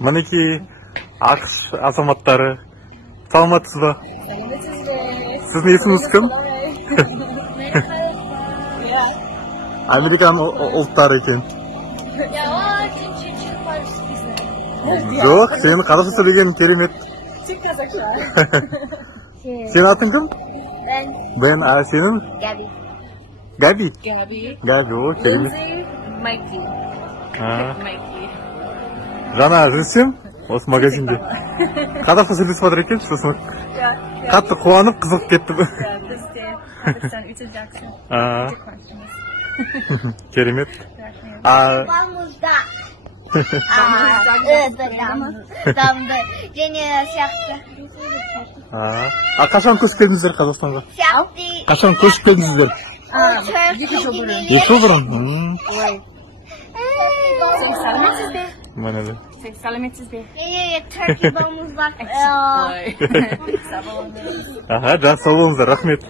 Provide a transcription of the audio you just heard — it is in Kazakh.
Мінекей ақш азаматтары. Саламатсыз ба? Сіздің есіміңіз кім? Американ ұлттары екен. Жоқ, сен қазақша сөйлеген керемет. Сен атың кім? Бен, а сенің? Gabi. Габи? Gabi. Габи, о, керемет. Mikey. Mikey. Жаңа жүрсем, осы магазинде. Қазақша сөйлесіп жатыр екен, сосын қатты қуанып, қызығып кеттім. Biz de Kazakhstan Ütü Jackson. Керемет. Бамызда. Дамды. Және сияқты. Қашан көшіп келдіңіздер Қазақстанға? Сияқты. Қашан көшіп келдіңіздер? 2 yıl bұрын. 2 жыл бұрын. Selametsiz be. Mana da. Selametsiz be. Turkey бамыз бар. Аха, жақсы болыңыздар, рахмет.